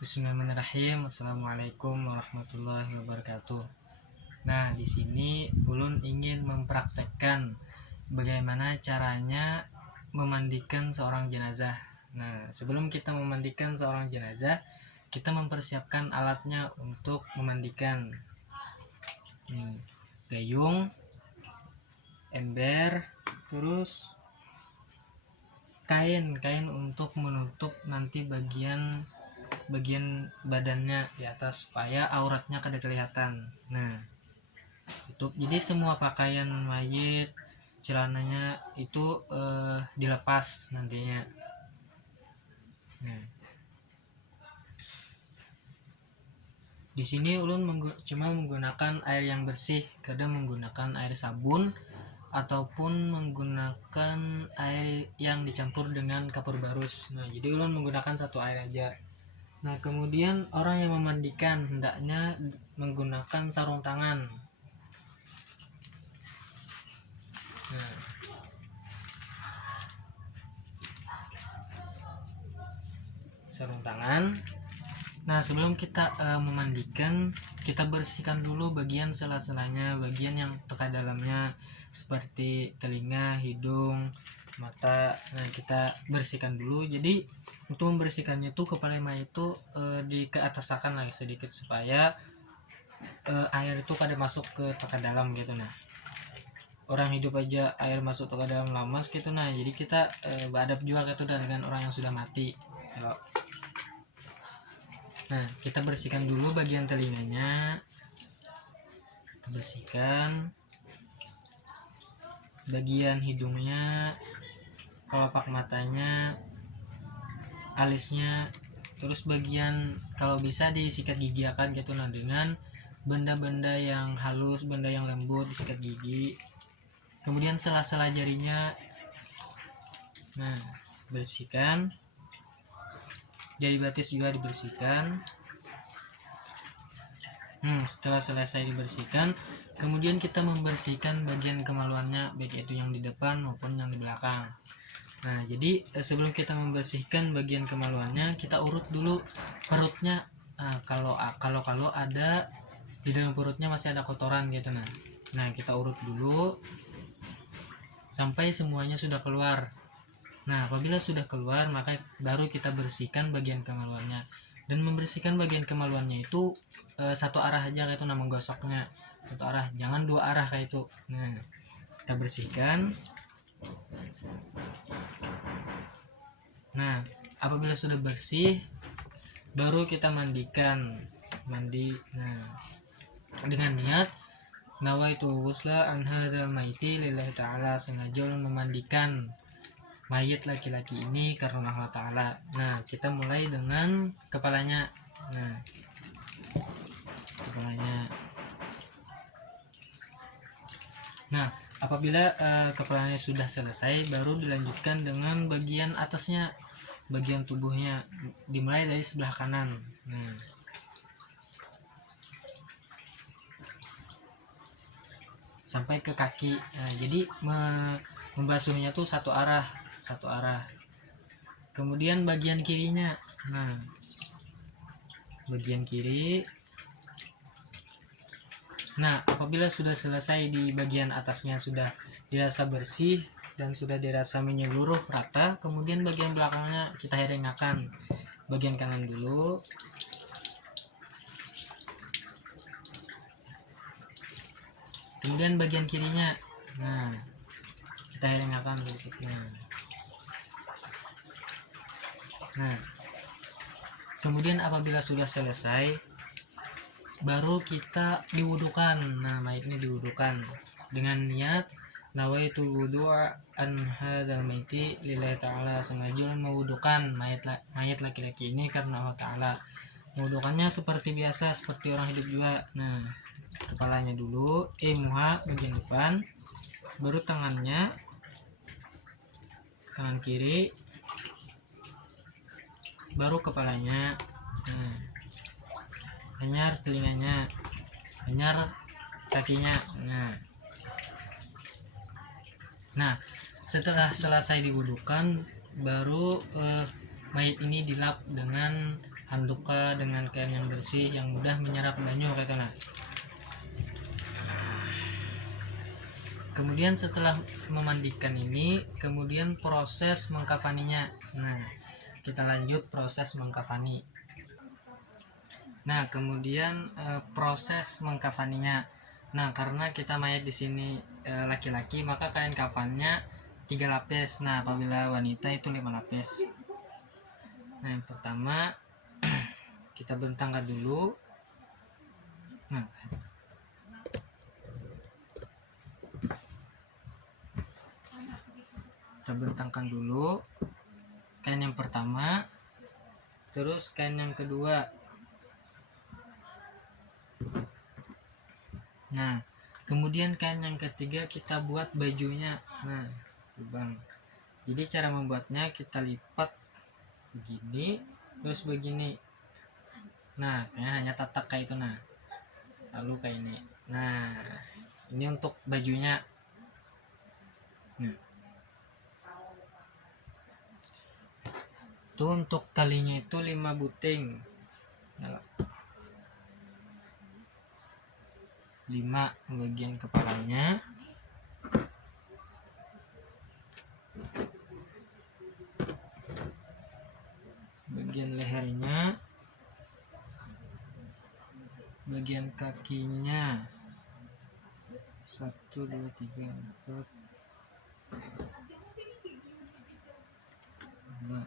Bismillahirrahmanirrahim. Assalamualaikum warahmatullahi wabarakatuh. Nah, di sini Ulun ingin mempraktekkan bagaimana caranya memandikan seorang jenazah. Nah, sebelum kita memandikan seorang jenazah, kita mempersiapkan alatnya untuk memandikan. Gayung, ember, terus kain untuk menutup nanti bagian badannya di atas supaya auratnya kada kelihatan. Nah, tutup. Jadi semua pakaian mayit, celananya itu dilepas nantinya. Nah, di sini ulun cuma menggunakan air yang bersih, kadang menggunakan air sabun ataupun menggunakan air yang dicampur dengan kapur barus. Nah, jadi ulun menggunakan satu air aja. Nah, kemudian orang yang memandikan hendaknya menggunakan sarung tangan. Nah, sarung tangan. Nah, sebelum kita memandikan, kita bersihkan dulu bagian sela-selanya, bagian yang teka dalamnya seperti telinga, hidung, mata. Nah, kita bersihkan dulu. Jadi untuk membersihkannya itu kepala mayat itu di ke atasakan lagi sedikit supaya air itu kada masuk ke teka dalam gitu. Nah, orang hidup aja air masuk ke dalam lamas gitu. Nah, jadi kita beradab juga gitu dengan orang yang sudah mati. Nah, kita bersihkan dulu bagian telinganya, kita bersihkan bagian hidungnya, kelopak matanya, alisnya, terus bagian kalau bisa disikat gigi akan gitu. Nah, dengan benda-benda yang halus, benda yang lembut disikat gigi. Kemudian sela-sela jarinya, nah, bersihkan. Jari batis juga dibersihkan. Setelah selesai dibersihkan, kemudian kita membersihkan bagian kemaluannya, baik itu yang di depan maupun yang di belakang. Nah, jadi sebelum kita membersihkan bagian kemaluannya, kita urut dulu perutnya. Kalau ada di dalam perutnya masih ada kotoran gitu. Nah, kita urut dulu sampai semuanya sudah keluar. Nah, apabila sudah keluar, maka baru kita bersihkan bagian kemaluannya. Dan membersihkan bagian kemaluannya itu satu arah aja kayak itu, nama menggosoknya satu arah, jangan dua arah kayak itu. Nah, kita bersihkan. Nah, apabila sudah bersih, baru kita mandikan. Nah, dengan niat nawaitu ghusla an hadzal maiti lillahi ta'ala, sengaja memandikan mayit laki-laki ini karena Allah Ta'ala. Nah, kita mulai dengan kepalanya. Nah, kepalanya. Nah, apabila kepalanya sudah selesai, baru dilanjutkan dengan bagian atasnya, bagian tubuhnya, dimulai dari sebelah kanan. Nah, sampai ke kaki. Nah, jadi membasuhnya tuh satu arah. Kemudian bagian kirinya. Nah, bagian kiri. Nah, apabila sudah selesai di bagian atasnya sudah dirasa bersih dan sudah dirasa menyeluruh rata, kemudian bagian belakangnya kita herengakan. Bagian kanan dulu. Kemudian bagian kirinya. Nah, kita herengakan berikutnya. Nah, kemudian apabila sudah selesai, baru kita diwudukan. Nah, mayat ini diwudukan dengan niat nawaitul wudu'a an hadzal maiti lillahi ta'ala, sengaja mewudukan mayat laki-laki ini karena Allah Ta'ala. Mewudukannya seperti biasa, seperti orang hidup juga. Nah, kepalanya dulu, muha bagian depan, baru tangannya, tangan kiri, baru kepalanya. Nah, hanyar telinganya, hanyar kakinya. Nah, setelah selesai diwudukan, baru mayat ini dilap dengan handuk dengan kain yang bersih yang mudah menyerap banyu gitu. Nah, kemudian setelah memandikan ini, kemudian proses mengkafaninya. Nah, kita lanjut proses mengkafani. Nah, kemudian proses mengkafaninya. Nah, karena kita mayat di sini laki-laki, maka kain kafannya 3 lapis. Nah, apabila wanita itu 5 lapis. Nah, yang pertama kita bentangkan dulu. Nah, kita bentangkan dulu kain yang pertama, terus kain yang kedua. Nah, kemudian kain yang ketiga kita buat bajunya. Nah, bang, jadi cara membuatnya kita lipat begini, terus begini. Nah, hanya tatak kayak itu. Nah, lalu kayak ini. Nah, ini untuk bajunya. Nah, itu untuk talinya itu 5 buting. Nah, 5 bagian kepalanya, bagian lehernya, bagian kakinya, 1 2 3 4 5.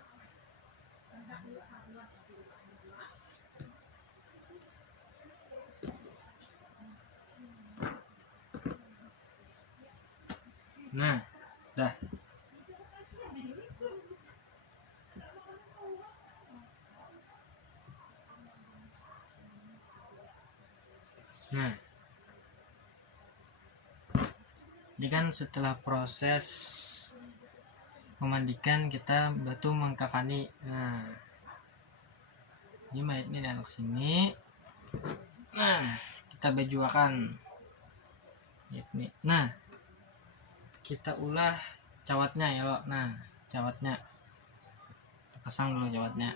Nah, dah. Nah, ini kan setelah proses memandikan kita batu mengkafani. Nah, ini mayat ini anak sini. Nah, kita bajuakan ini. Nah, kita ulah cawatnya ya lo. Nah, cawatnya pasang dulu cawatnya.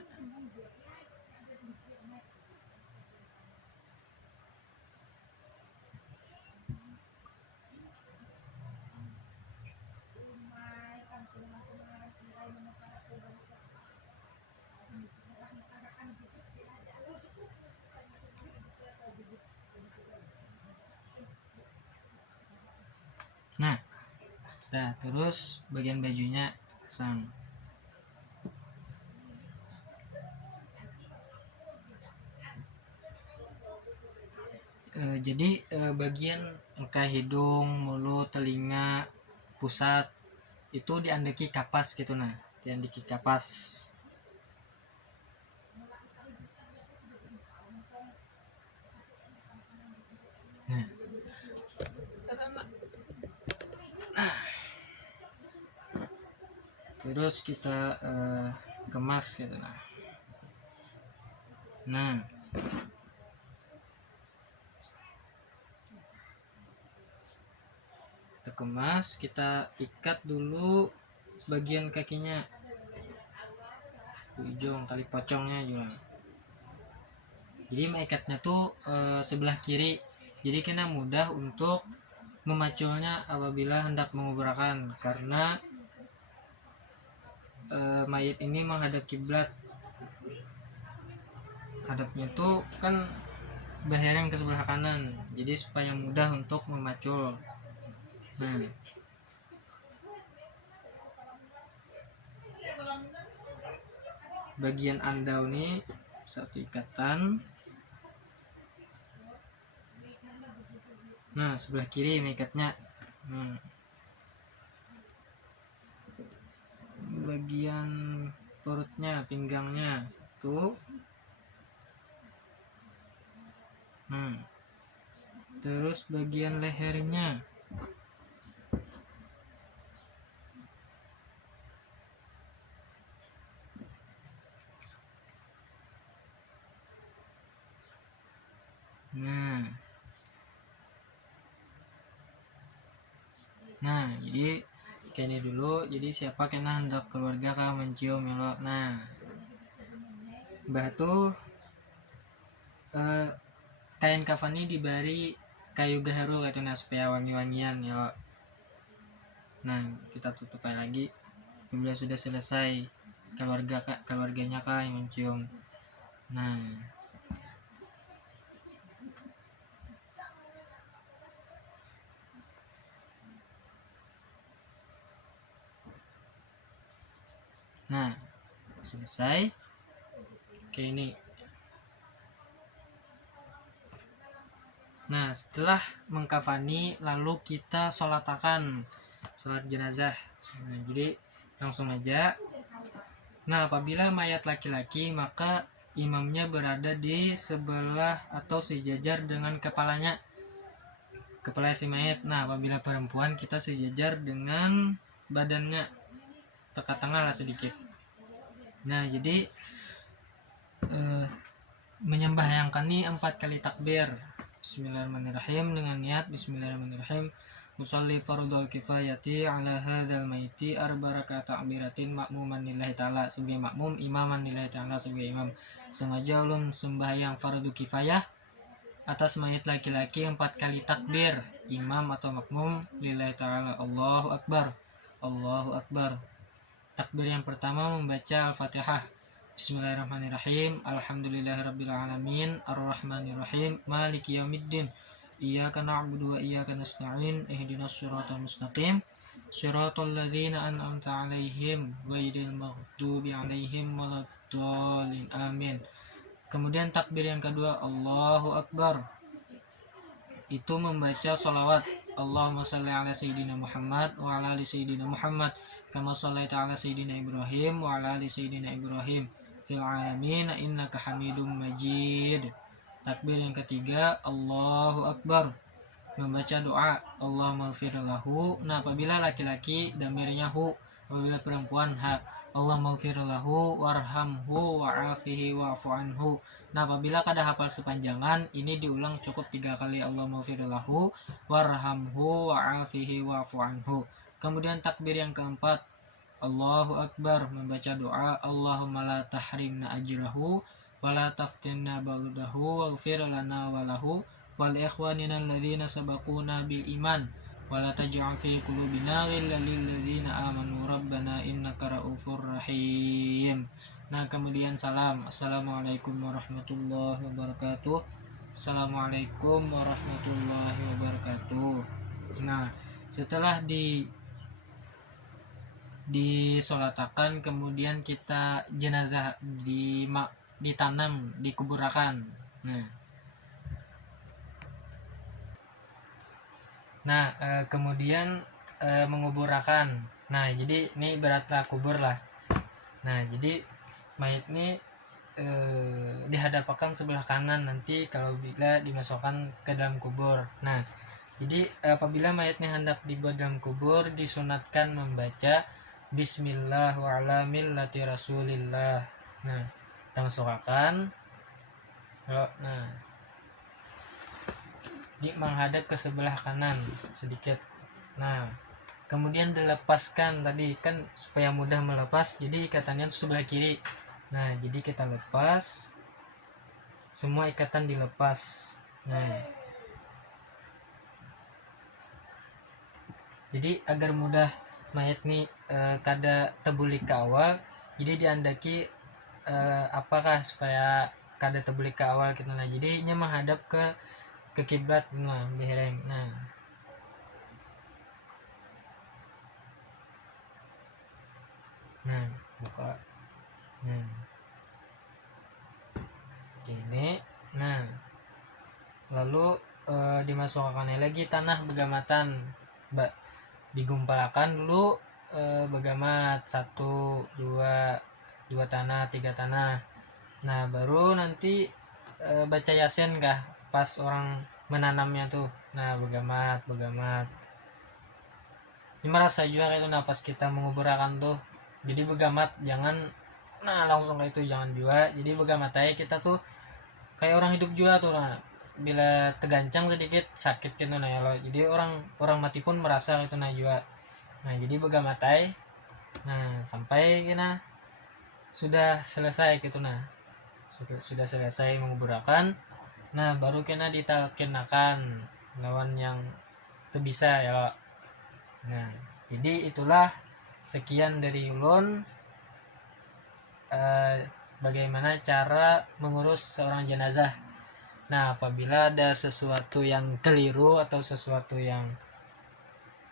Nah, dah, terus bagian bajunya pasang. Jadi bagian muka, hidung, mulut, telinga, pusat itu diandeki kapas gitu. Nah, diandeki kapas. Nah, terus kita kemas gitu. Nah, kita kemas, kita ikat dulu bagian kakinya, ujung tali pocongnya juga. Jadi mengikatnya tuh sebelah kiri, jadi kena mudah untuk memaculnya apabila hendak menguburkan, karena mayat ini menghadap kiblat. Hadapnya tuh kan berhiring ke sebelah kanan, jadi supaya mudah untuk memacul. Nah, bagian andau ini satu ikatan. Nah, sebelah kiri mengikatnya. Bagian perutnya, pinggangnya satu. Terus bagian lehernya. Nah, jadi kayak ini dulu. Jadi siapa kena hendak keluarga kah mencium ya lo. Nah, bah tuh kain kafan ini diberi kayu gaharu gitu nah supaya wangi-wangian ya. Nah kita tutup lagi. Bila sudah selesai, keluarganya kah yang mencium. Nah selesai kayak ini. Nah setelah mengkafani lalu kita sholat jenazah. Nah jadi langsung aja. Nah apabila mayat laki-laki maka imamnya berada di sebelah atau sejajar dengan kepala si mayat. Nah apabila perempuan kita sejajar dengan badannya, tengah tengah lah sedikit. Nah jadi menyembahyangkan ini 4 kali takbir. Bismillahirrahmanirrahim dengan niat Bismillahirrahmanirrahim. Musalli fardul kifayati ala hadzal maiti arba'at takbiratin makmuman lillahi ta'ala sebagai makmum, imaman lillahi ta'ala sebagai imam. Sengaja ulun sembahyang fardu kifayah atas mayat laki-laki 4 kali takbir, imam atau makmum lillahi ta'ala. Allahu akbar, Allahu akbar. Takbir yang pertama membaca Al-Fatihah. Bismillahirrahmanirrahim. Alhamdulillahirabbil alamin, arrahmanirrahim, maliki yaumiddin. Iyyaka na'budu wa iyyaka nasta'in. Ihdinas siratal mustaqim. Siratal ladzina an'amta 'alaihim ghairil maghdubi 'alaihim waladdallin. Amin. Kemudian takbir yang kedua Allahu akbar. Itu membaca sholawat. Allahumma shalli ala sayyidina Muhammad wa ala ali sayyidina Muhammad kama shallaita ala sayyidina Ibrahim wa ala ali sayyidina Ibrahim fil alamin innaka Hamidum Majid. Takbir yang ketiga Allahu akbar, membaca doa Allahumma ighfir lahu. Nah apabila laki-laki damirnya hu, apabila perempuan ha. Allahumma ighfir lahu warhamhu wa'afihi wa'fu anhu. Nah apabila kada hafal sepanjangan ini diulang cukup 3 kali Allahumma ighfir lahu warhamhu wa'afihi wa'fu anhu. Kemudian takbir yang keempat Allahu akbar, membaca doa Allahumma la tahrimna ajrahu wa la taftinna ba'dahu waghfir lana wa lahu wal ikhwanina alladzina sabaquna bil iman wa la taj'al fi qulubina ghillan lil ladzina amanu rabbana innaka ra'ufur rahim. Nah kemudian salam. Assalamualaikum warahmatullahi wabarakatuh. Assalamualaikum warahmatullahi wabarakatuh. Nah setelah disolatakan kemudian kita jenazah ditanam, dikuburkan. Nah kemudian menguburkan. Nah jadi ini beratlah kubur lah. Nah jadi mayat ini dihadapkan sebelah kanan nanti kalau bila dimasukkan ke dalam kubur. Nah jadi apabila mayatnya hendak dibuat dalam kubur disunatkan membaca Bismillah wa ala millati Rasulillah. Nah kita masukkan. Nah di menghadap ke sebelah kanan sedikit. Nah kemudian dilepaskan tadi kan supaya mudah melepas, jadi ikatannya itu sebelah kiri. Nah jadi kita lepas, semua ikatan dilepas. Nah jadi agar mudah mayat nih kada tebulik ke awal, jadi diandaki apakah supaya kada tebulik ke awal kita. Nah jadi nya menghadap ke kiblat. Nah behereng. Nah buka. Gini. Nah lalu dimasukkan lagi tanah begamatan, digumpalkan dulu begamat 1, 2 tanah, 3 tanah. Nah baru nanti baca yasin kah pas orang menanamnya tuh. Nah begamat ini merasa juga kayak itu. Nah pas kita menguburkan tuh jadi begamat, jangan langsung kayak itu, jangan juga. Jadi begamat aja kita tuh kayak orang hidup juga tuh. Nah bila tegancang sedikit sakit gitu nah ya lo. Jadi orang mati pun merasa itu nah juga. Nah jadi begamat aja. Nah sampai kita sudah selesai gitu. Nah sudah selesai menguburakan, nah baru kena ditalkinakan lawan yang itu bisa ya. Nah jadi itulah sekian dari ulun bagaimana cara mengurus seorang jenazah. Nah apabila ada sesuatu yang keliru atau sesuatu yang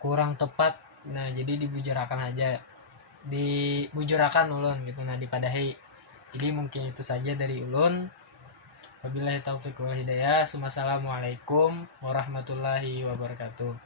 kurang tepat, nah jadi dibujurakan ulun gitu, nah dipadahi. Jadi mungkin itu saja dari ulun. Wabillahi taufiq wal hidayah. Wassalamualaikum warahmatullahi wabarakatuh.